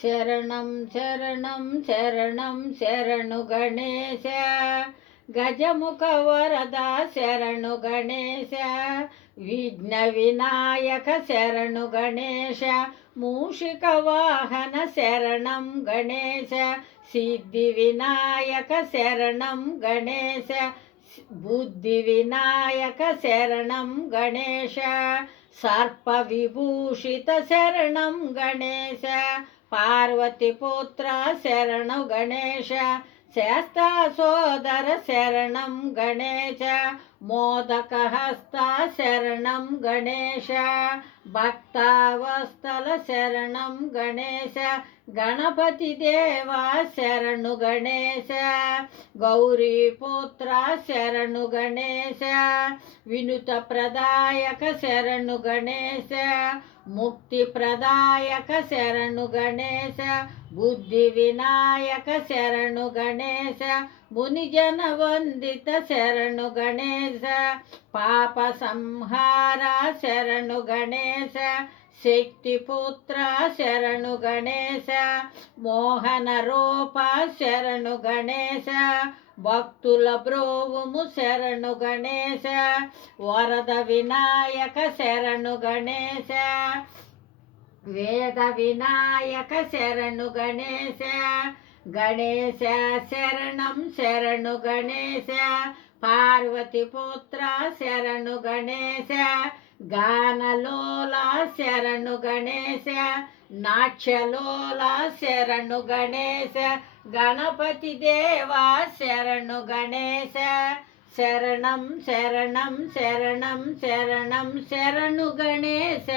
శరణం శరణం శరణం శరణు గణేశ, గజముఖ వరద శరణు గణేశ, విఘ్న వినాయక శరణు గణేశ, మూషిక వాహన శరణం గణేశ, సిద్ధి వినాయక శరణం గణేశ, బుద్ధి వినాయక శరణం గణేశ, సర్ప విభూషిత శరణం గణేశ, పార్వతి పుత్ర శరణు గణేశ, శాస్త సోదర శరణం గణేశ, మోదక హస్త శరణం గణేశ, భక్తావస్థల శరణం గణేశ, గణపతి దేవ శరణు గణేశ, గౌరీ పుత్ర శరణు గణేశ, వినుత ప్రదాయక శరణు గణేశ, ముక్తి ప్రదాయక శరణు గణేశ, బుద్ధి వినాయక శరణు గణేశ, మునిజన వందిత శరణు గణేశ, పాప సంహార శరణు గణేశ, శక్తిపుత్ర శరణు గణేశ, మోహన రూప శరణు గణేశ, భక్తుల బ్రోవుము శరణు గణేశ, వరద వినాయక శరణు గణేశ, వేద వినాయక శరణు గణేశ, గణేశ శరణం శరణు గణేశ, పార్వతి పుత్ర శరణు గణేశ, గానలోల శరణు గణేశ, నాట్యలోల శరణు గణేశ, గణపతి దేవ శరణు గణేశ, శరణం శరణం శరణం శరణం శరణు గణేశ.